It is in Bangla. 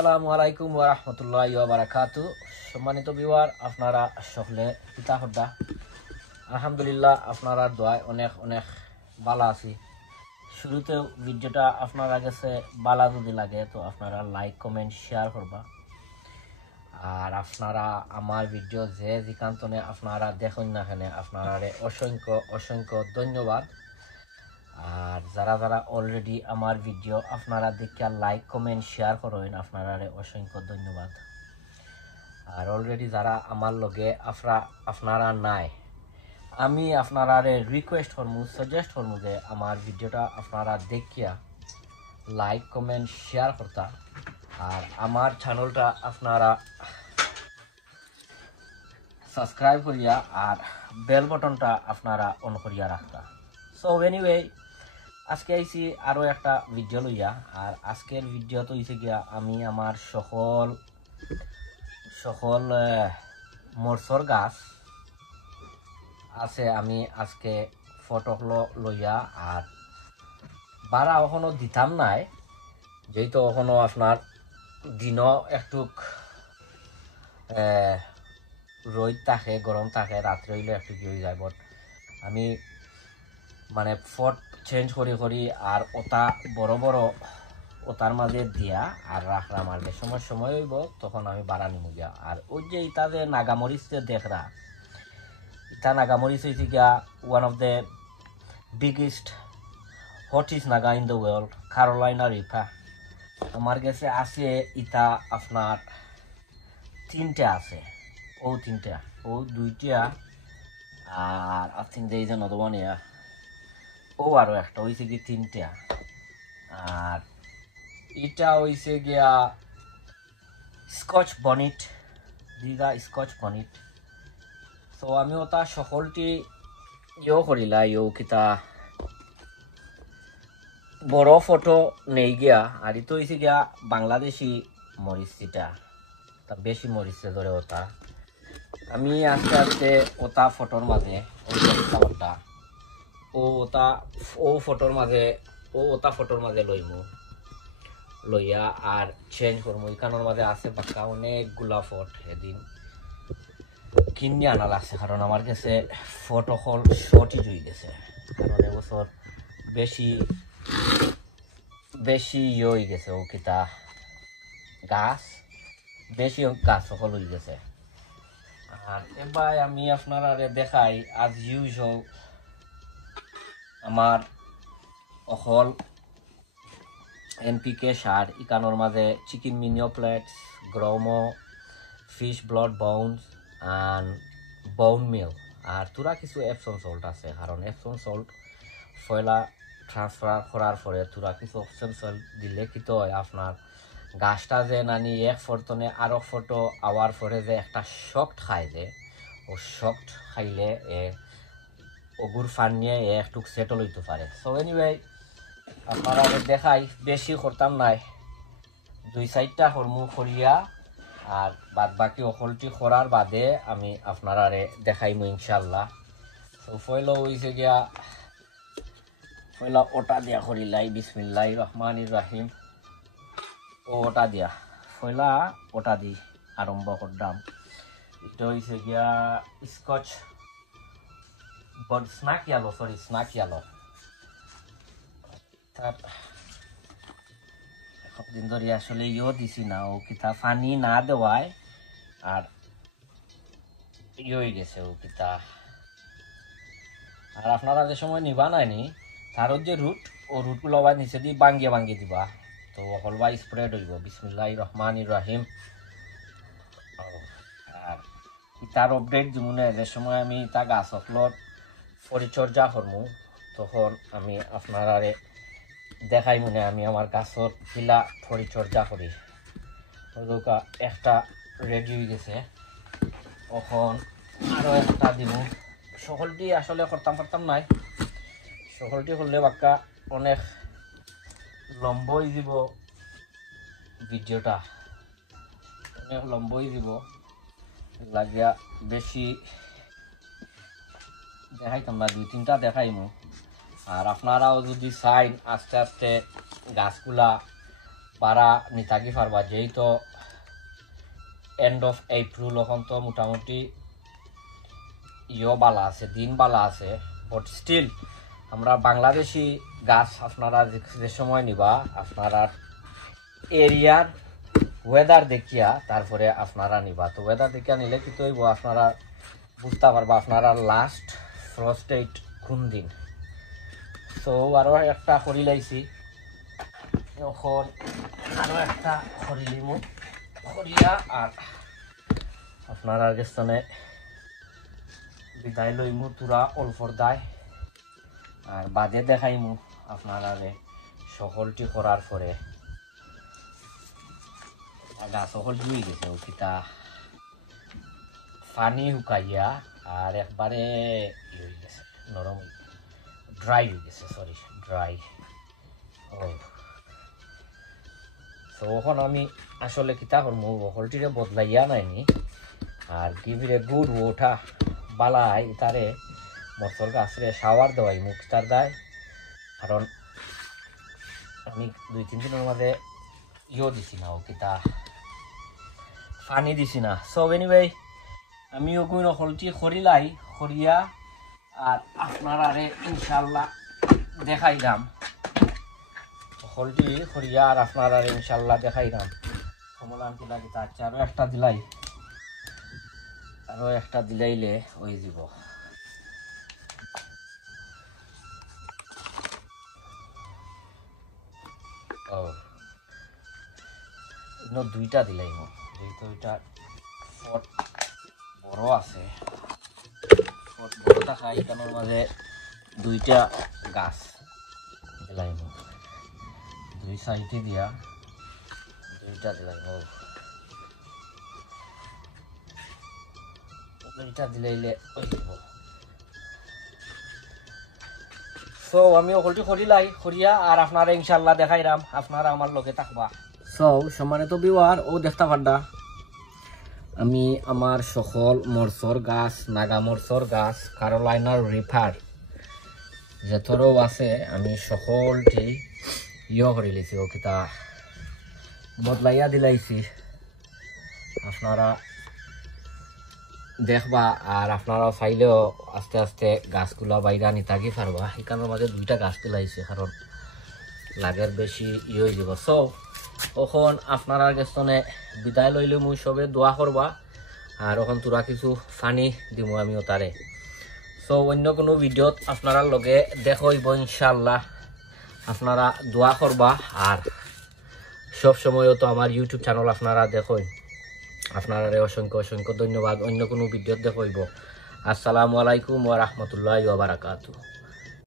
আসসালামু আলাইকুম ওয়া রাহমাতুল্লাহি ওয়া বারাকাতু। সম্মানিত ভিউয়ার, আপনারা সকলে কিতা হড্ডা? আলহামদুলিল্লাহ, আপনারা দোয়ায় অনেক অনেক ভালো আছি। শুরুতে ভিডিওটা আপনারা কাছে ভালো যদি লাগে তো আপনারা লাইক কমেন্ট শেয়ার করবা। আর আপনারা আমার ভিডিও যে যেখানে আপনারা দেখুন না কেন আপনারা অসংখ্য অসংখ্য ধন্যবাদ। আর যারা যারা অলরেডি আমার ভিডিও আপনারা দেখে লাইক কমেন্ট শেয়ার করেন আপনারা অসংখ্য ধন্যবাদ। আর অলরেডি যারা আমার লগে আপনারা নাই, আমি আপনারা রিকোয়েস্ট করবো, সাজেস্ট করবো যে আমার ভিডিওটা আপনারা দেখিয়া লাইক কমেন্ট শেয়ার করতা। আর আমার চ্যানেলটা আপনারা সাবস্ক্রাইব করিয়া আর বেল বটনটা আপনারা অন করিয়া রাখতা। সো এনিওয়ে, আজকে আইছি আরও একটা ভিডিও লইয়া। আর আজকের ভিডিও তো হয়েছে গিয়া আমি আমার সকল মরসর গাছ আছে আমি আজকে ফটো লইয়া আর বারা এখনো দিতাম নাই, যেহেতু এখনো আপনার দিনও একটুক রোদ থাকে, গরম থাকে, রাত্রে হইলে একটু কি হয়ে যায়। বাট আমি মানে ফট চেঞ্জ করি করি আর ওটা বড় বড় ওটার মাঝে দিয়া আর রাখলাম। আর যে সময় হইব তখন আমি বাড়া নিমু গিয়া। আর ওই যে ইটা যে নাগামরিচ যে দেখরা, ইটা নাগামরিচ হয়েছে গিয়া one of the biggest hottest Naga in the world, Carolina Reaper. আমার কাছে আছে ইটা আপনার তিনটা আছে, ও তিনটা, ও দুইটা, আর I think there is another one here, ও আরো একটা, হয়েছে কি তিনটা। আর এটা হয়েছে গিয়া স্কচ বনিট, দিদা স্কচ বনিট। তো আমি ওটা সকলটি করিলা কিতা বড় ফটো নেই গিয়া। আর ইতো হয়েছে গিয়া বাংলাদেশি মরিচ, এটা বেশি মরিচে ধরে ওটা। আমি আস্তে আস্তে ওটা ফটোর মাঝে ওটা ওটা ফটোর মাঝে লইয়া আর চেঞ্জ করবো। এখানোর মাঝে আছে বাক্কা অনেকগুলা ফট এদিন কিনে আনা লাগছে, কারণ আমার কাছে ফটো হল শর্টেজ হয়ে গেছে। কারণ এবছর বেশি হয়ে গেছে, ও কিতা গাছ বেশি গাছ সকল হয়ে গেছে। আর এবার আমি আপনারা দেখাই আজ ইউজুয়াল আমার অকল এনপিকে সার। ইকানোর মাঝে চিকেন মিনিও প্লেটস, গ্রোমো, fish blood bones and bone meal. আর তোরা কিছু এপসন সল্ট আছে, কারণ এপসন সল্ট ফয়লা ট্রান্সফার করার পরে তোরা কিছু অপশন সল্ট দিলে কি তো হয় আপনার গাছটা যে নানি এক ফোরতনে আরো ফটো আওয়ার পরে যে একটা শক্ট খায়, যে ও শক্ট খাইলে ওগুর ফান নিয়ে একটু সেটল হইতে পারে। সো এনিওয়ে, আপনারা দেখাই, বেশি করতাম নাই, 2-4টা হরমু করিয়া আর বাদ বাকি অকলটি করার বাদে আমি আপনারা দেখাইমু ইনশাল্লাহ। তো পয়লা হয়েছে গিয়া পয়লা ওটা দিয়া করিলাই, বিসমিল্লাহির রহমানির রহিম। ওটা দিয়া পয়লা ওটা দি আরম্ভ করলাম। এটা হয়েছে গিয়া স্কচ স্নাক ইয়ালো। তার দিন ধরে আসলে দিছি না, ও কিতা পানি না দেওয়ায় আর হয়ে গেছে ও কিতা। আর আপনারা যে সময় নিবা নাইনি তার যে ও রুটগুলো আবার নিচে দিয়ে বাঙ্গিয়ে দিবা, তো হলবা স্প্রেড হইব। বিসমিল্লাহির রহমানির রহিম। আর তার আপডেট যেমন যে সময় আমি তা গাছ অকলত পরিচর্যা করমু তখন আমি আপনারা দেখাই মনে আমি আমার গাছর কিলা পরিচর্যা করি। একটা রেডি হয়ে গেছে, এখন আরো একটা দিব। সকলটি আসলে করতাম নাই, সকলটি করলে বাক্কা অনেক লম্বা হয়ে যাব ভিডিওটা, অনেক লম্বা হয়ে যাব লাগিয়া বেশি দেখাইতাম না, 2-3টা দেখাইমু। আর আপনারাও যদি চাইন আস্তে আস্তে গাছগুলা পারা নিতাকি পারবা যেই তো এন্ড অফ এপ্রিল এখন তো মোটামুটি বালা আছে দিন বালা আছে বাট স্টিল আমরা বাংলাদেশি গাছ আপনারা যে সময় নিবা আপনারা এরিয়ার ওয়েদার দেখিয়া তারপরে আপনারা নিবা তো ওয়েদার দেখিয়া নিলে কি তৈব আপনারা বুঝতে পারবা আপনারা লাস্ট ফ্রস্ট ডেট কোন দিন তো আরো একটা খড়ি লাইছি এখন আরো একটা খড়ি লিমু খড়িয়া আর আপনারা গেছনে বিদায় লইমু তুরা অল্পর দায় আর বাদে দেখাইমু আপনারা সকলটি করার পরে গাছ সকল জুই গেছে ওকিটা পানি শুকাইয়া আর একবারে হয়ে গেছে নরম ড্রাই হয়ে গেছে সরি ড্রাই তো এখন আমি আসলে কিতা করবো হলটিরে বদলাইয়া নাইনি আর গিভিরে গুড ওঠা বালাই তারে মসর গাছরে শাওয়ার দেওয়াই মুখ তার দেয় কারণ আমি 2-3 দিনের মধ্যে দিছি না ও কিতা পানি দিছি না সো এনিওয়ে আমি ওগুন হলটি খরিলাই খরিয়া আর আপনারা ইনশাল্লাহ দেখাইলাম হলটি খরিয়া আর আপনারা ইনশাল্লাহ দেখাইলাম কমলাম কিলা কিতা আচ্ছা আরো একটা দিলাইলে ওই দিব দুইটা দিলাই যেহেতু এটা ফট বড় আছে ফট বড় থাকা এখানের মাঝে দুইটা গাছ দিলাই দুই সাইডে দিয়া দুইটা দিলাই দুইটা দিলাইলে ওই দিব সো আমি ওকলটি খরিলাই খরিয়া আর আপনারা ইনশাল্লাহ দেখাইরাম আপনারা আমার লগে থাকবা সো সম্মানিত ভিউয়ার ও দেখতে পারডা আমি আমার সকল মরসর গাছ নাগা মরসর গাছ ক্যারোলাইনার রিপার যেতরও আছে আমি সকলটি করে লিছি ও কিতা বদলাইয়া দিলাইছি আপনারা দেখবা আর আপনারা চাইলেও আস্তে আস্তে গাছগুলা বাইরা নিতাকি পারবা এখানের মাঝে দুইটা গাছ দিলাইছে কারণ লাগের বেশি হয়ে যাব সো এখন আপনারা গেছনে বিদায় লইলে মুই সবে দোয়া করবা আর এখন তোরা কিছু ফানি দিমু আমিও তারে সো অন্য কোনো ভিডিওত আপনারা লগে দেখইব ইনশাল্লাহ আপনারা দোয়া করবা আর সব সময়ও তো আমার ইউটিউব চ্যানেল আপনারা দেখুন আপনারা অসংখ্য অসংখ্য ধন্যবাদ অন্য কোনো ভিডিওত দেখইব আসসালামু আলাইকুম ওয়া রাহমাতুল্লাহি ওয়া বারাকাতুহু।